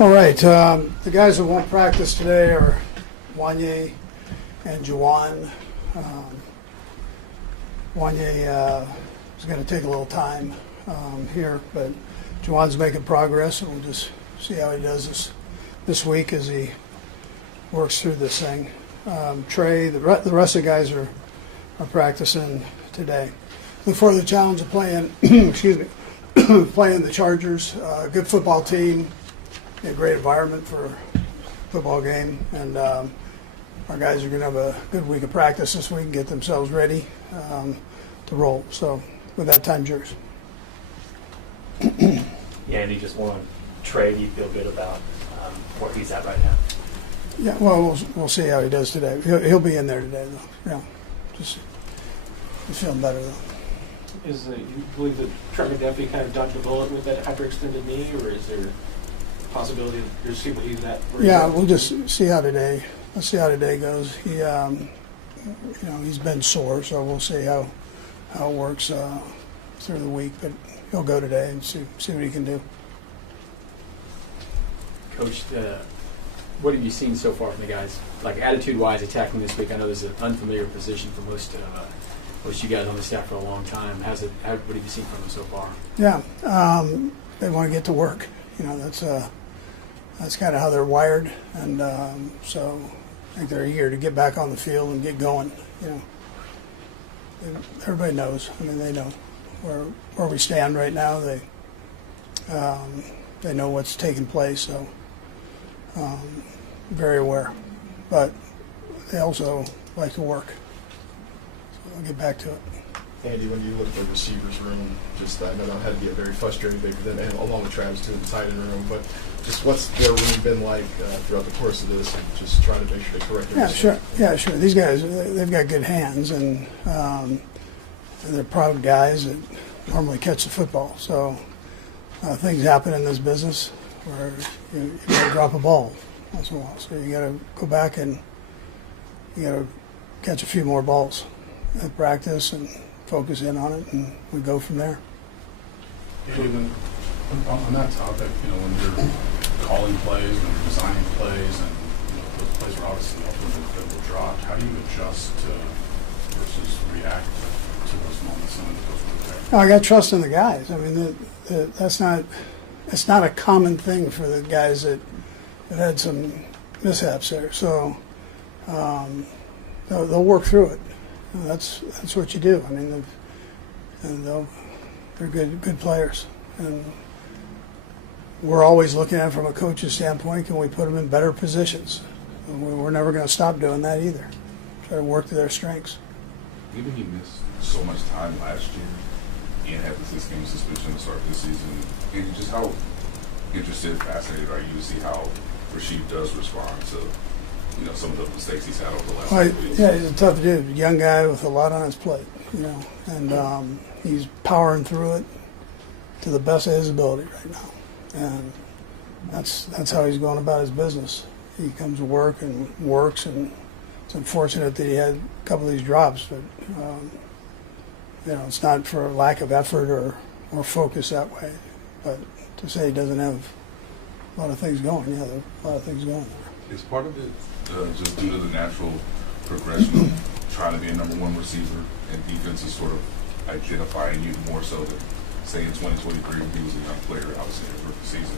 All right, the guys that won't practice today are Wanye and Juwan. Wanye is going to take a little time here, but Juwan's making progress, and we'll just see how he does this week as he works through this thing. Trey, the rest of the guys are practicing today. Look forward to the challenge of playing, excuse me, playing the Chargers. Good football team, a great environment for a football game, and our guys are going to have a good week of practice this week and get themselves ready to roll. So with that, time's yours. Yeah, and he just won. Trey, do you feel good about where he's at right now? Yeah, well, we'll see how he does today. He'll be in there today, though. Yeah, just he's feeling better, though. You believe that Trevor Duffy kind of dodged the bullet with that hyperextended knee, or is there a possibility to see what he's at? Yeah, we'll just see how today. Let's see how today goes. He, he's been sore, so we'll see how it works through the week. But he'll go today and see what he can do. Coach, what have you seen so far from the guys? Like attitude-wise, attacking this week. I know this is an unfamiliar position for most you guys on the staff for a long time. What have you seen from them so far? Yeah, they want to get to work. That's kind of how they're wired, and so I think they're eager to get back on the field and get going. Everybody knows. I mean, they know where we stand right now. They know what's taking place, so very aware. But they also like to work. So I'll get back to it. Andy, when you look at the receivers room, I know that had to be a very frustrating thing for them, and along with Travis too, in the tight end room. But just what's their room been like throughout the course of this, and just trying to make sure they correct their mistakes? Yeah, sure. These guys, they've got good hands, and they're proud guys that normally catch the football. So things happen in this business where you got to drop a ball once in a while. So you got to go back and you got to catch a few more balls at practice and focus in on it, and we go from there. Even on that topic, when you're calling plays, when you're designing plays, and those plays are obviously up with the dropped, how do you adjust versus react to those moments and those ones there? I got trust in the guys. I mean, that's not a common thing for the guys that have had some mishaps there. So they'll work through it. That's what you do. I mean, they're good players, and we're always looking at it from a coach's standpoint. Can we put them in better positions? We're never going to stop doing that either. Try to work to their strengths. Even he missed so much time last year and had the 6-game suspension to start this season. And just how interested, fascinated are you to see how Reid does respond to some of the mistakes he's had over the last couple weeks? Yeah, he's a tough dude, young guy with a lot on his plate, and he's powering through it to the best of his ability right now, and that's how he's going about his business. He comes to work and works, and it's unfortunate that he had a couple of these drops, but it's not for lack of effort or focus that way, but to say he doesn't have a lot of things going, there are a lot of things going there. Is part of it just due to the natural progression of trying to be a number one receiver, and defense is sort of identifying you more so than, say, in 2023 when he was a young player, obviously, in his rookie season?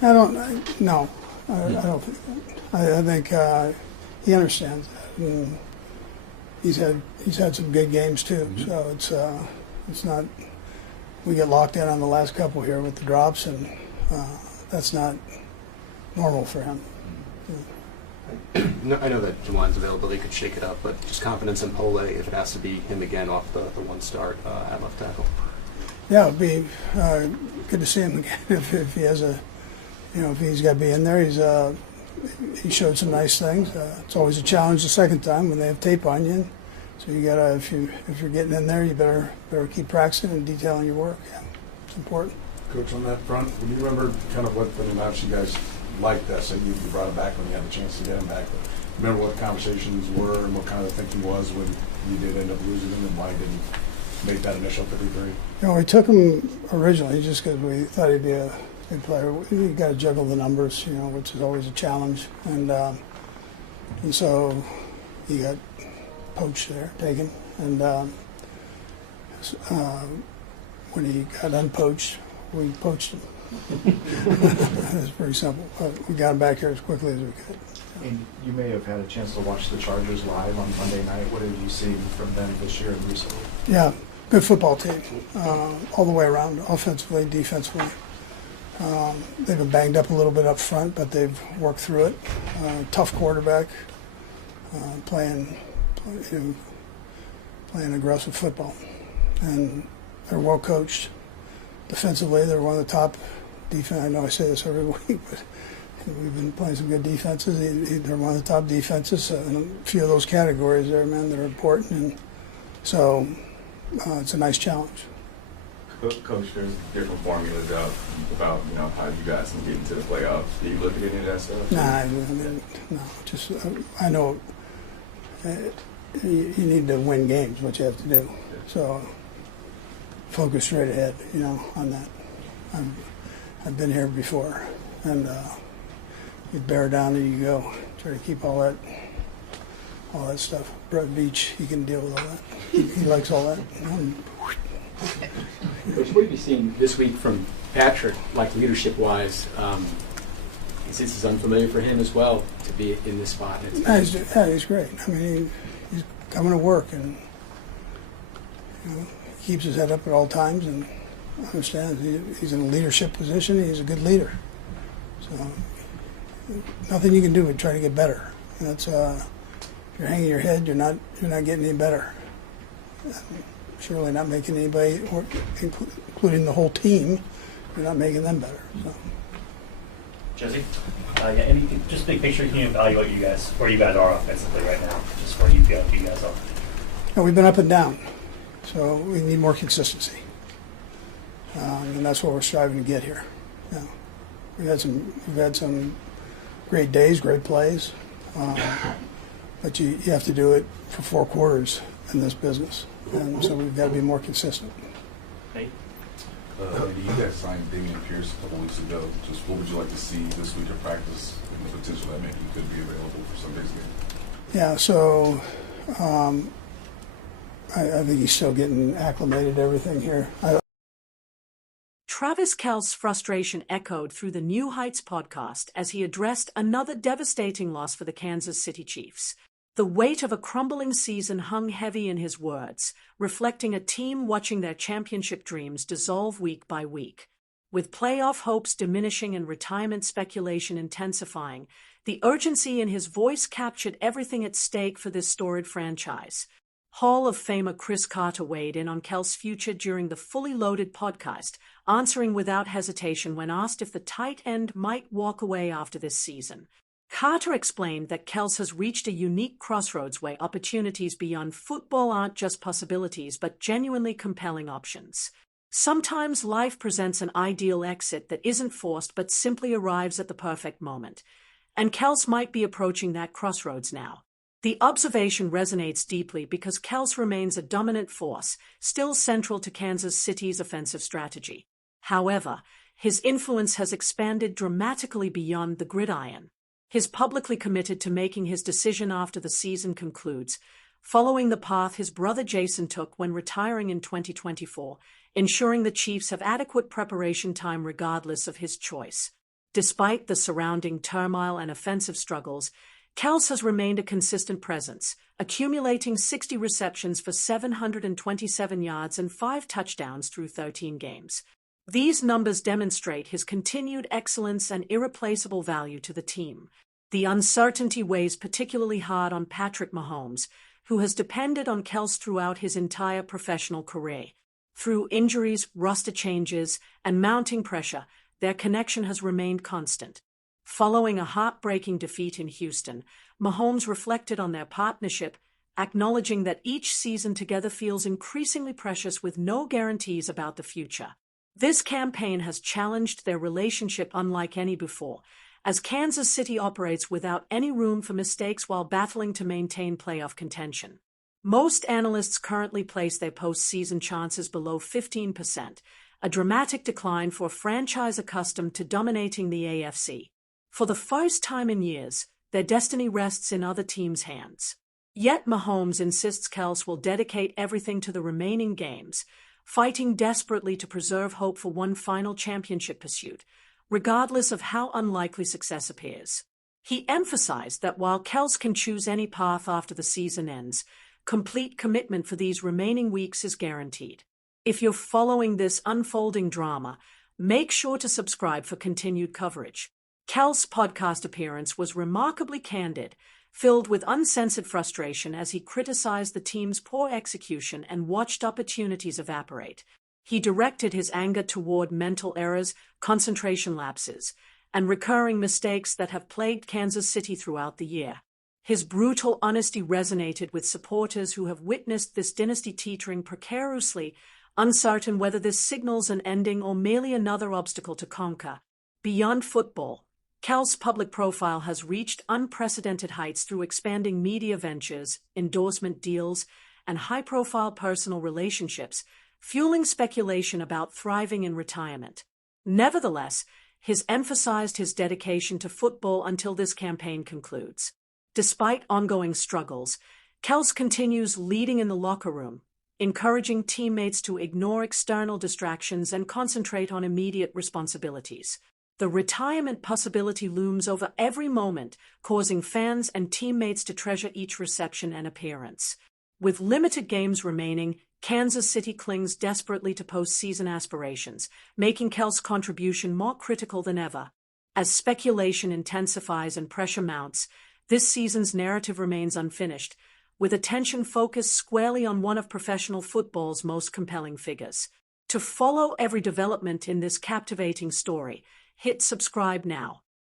I don't think that. I think he understands that. And he's had some good games too. Mm-hmm. So it's not. We get locked in on the last couple here with the drops, and that's not normal for him. I know that Juwan's availability could shake it up, but just confidence in Pole if it has to be him again off the one start at left tackle. Yeah, it'd be good to see him again if he has if he's got to be in there. He showed some nice things. It's always a challenge the second time when they have tape on you. So you gotta if you're getting in there, you better keep practicing and detailing your work. Yeah, it's important. Coach, on that front, do you remember kind of what the amounts you guys liked that? So you brought it back when you had the chance to get him back. But remember what the conversations were and what kind of thinking was when you did end up losing him, and why you didn't make that initial 53? We took him originally just because we thought he'd be a Good player. You got to juggle the numbers, which is always a challenge. And so he got poached there, taken. And when he got unpoached, we poached him. It's pretty simple. We got him back here as quickly as we could. And you may have had a chance to watch the Chargers live on Monday night. What have you seen from them this year and recently? Yeah, good football team, all the way around, offensively, defensively. They've been banged up a little bit up front, but they've worked through it. Tough quarterback, playing aggressive football, and they're well coached. Defensively, they're one of the top defense. I know I say this every week, but we've been playing some good defenses. They're one of the top defenses, and a few of those categories there, man, that are important. And so it's a nice challenge. Coach, there's different formulas out about how you guys can get into the playoffs. Do you look at any of that stuff? No. Just I know you need to win games. What you have to do. So focus straight ahead. On that. I've been here before, and you bear down and you go. Try to keep all that stuff. Brett Beach, he can deal with all that. He likes all that. Coach, what have you seen this week from Patrick, like leadership-wise? Since it's unfamiliar for him as well to be in this spot. He's great. I mean, he's coming to work and he keeps his head up at all times and understands he's in a leadership position. He's a good leader. So nothing you can do but try to get better. That's if you're hanging your head, you're not getting any better. Surely not making anybody, including the whole team, you're not making them better. So. Jesse? Anything, just big picture, can you evaluate where you guys are offensively right now? Just where you feel you guys are. And we've been up and down, so we need more consistency. And that's what we're striving to get here. We've had some great days, great plays, but you have to do it for 4 quarters in this business. And so we've got to be more consistent. Nate? You guys signed Damian Pierce a couple weeks ago. Just what would you like to see this week of practice and the potential that maybe he could be available for Sunday's game? Yeah, so I think he's still getting acclimated to everything here. Travis Kelce's frustration echoed through the New Heights podcast as he addressed another devastating loss for the Kansas City Chiefs. The weight of a crumbling season hung heavy in his words, reflecting a team watching their championship dreams dissolve week by week. With playoff hopes diminishing and retirement speculation intensifying, the urgency in his voice captured everything at stake for this storied franchise. Hall of Famer Chris Carter weighed in on Kelce's future during the Fully Loaded podcast, answering without hesitation when asked if the tight end might walk away after this season. Carter explained that Kelce has reached a unique crossroads where opportunities beyond football aren't just possibilities but genuinely compelling options. Sometimes life presents an ideal exit that isn't forced but simply arrives at the perfect moment. And Kelce might be approaching that crossroads now. The observation resonates deeply because Kelce remains a dominant force, still central to Kansas City's offensive strategy. However, his influence has expanded dramatically beyond the gridiron. He's publicly committed to making his decision after the season concludes, following the path his brother Jason took when retiring in 2024, ensuring the Chiefs have adequate preparation time regardless of his choice. Despite the surrounding turmoil and offensive struggles, Kelce has remained a consistent presence, accumulating 60 receptions for 727 yards and 5 touchdowns through 13 games. These numbers demonstrate his continued excellence and irreplaceable value to the team. The uncertainty weighs particularly hard on Patrick Mahomes, who has depended on Kelce throughout his entire professional career. Through injuries, roster changes, and mounting pressure, their connection has remained constant. Following a heartbreaking defeat in Houston, Mahomes reflected on their partnership, acknowledging that each season together feels increasingly precious with no guarantees about the future. This campaign has challenged their relationship unlike any before, as Kansas City operates without any room for mistakes while battling to maintain playoff contention. Most analysts currently place their postseason chances below 15%, a dramatic decline for a franchise accustomed to dominating the AFC. For the first time in years, their destiny rests in other teams' hands. Yet Mahomes insists Kelce will dedicate everything to the remaining games, fighting desperately to preserve hope for one final championship pursuit, regardless of how unlikely success appears. He emphasized that while Kelce can choose any path after the season ends, complete commitment for these remaining weeks is guaranteed. If you're following this unfolding drama, make sure to subscribe for continued coverage. Kelce's podcast appearance was remarkably candid, filled with uncensored frustration as he criticized the team's poor execution and watched opportunities evaporate. He directed his anger toward mental errors, concentration lapses, and recurring mistakes that have plagued Kansas City throughout the year. His brutal honesty resonated with supporters who have witnessed this dynasty teetering precariously, uncertain whether this signals an ending or merely another obstacle to conquer. Beyond football, Kelce's public profile has reached unprecedented heights through expanding media ventures, endorsement deals, and high-profile personal relationships, fueling speculation about thriving in retirement. Nevertheless, he's emphasized his dedication to football until this campaign concludes. Despite ongoing struggles, Kelce continues leading in the locker room, encouraging teammates to ignore external distractions and concentrate on immediate responsibilities. The retirement possibility looms over every moment, causing fans and teammates to treasure each reception and appearance. With limited games remaining, Kansas City clings desperately to postseason aspirations, making Kelce's contribution more critical than ever. As speculation intensifies and pressure mounts, this season's narrative remains unfinished, with attention focused squarely on one of professional football's most compelling figures. To follow every development in this captivating story, hit subscribe now.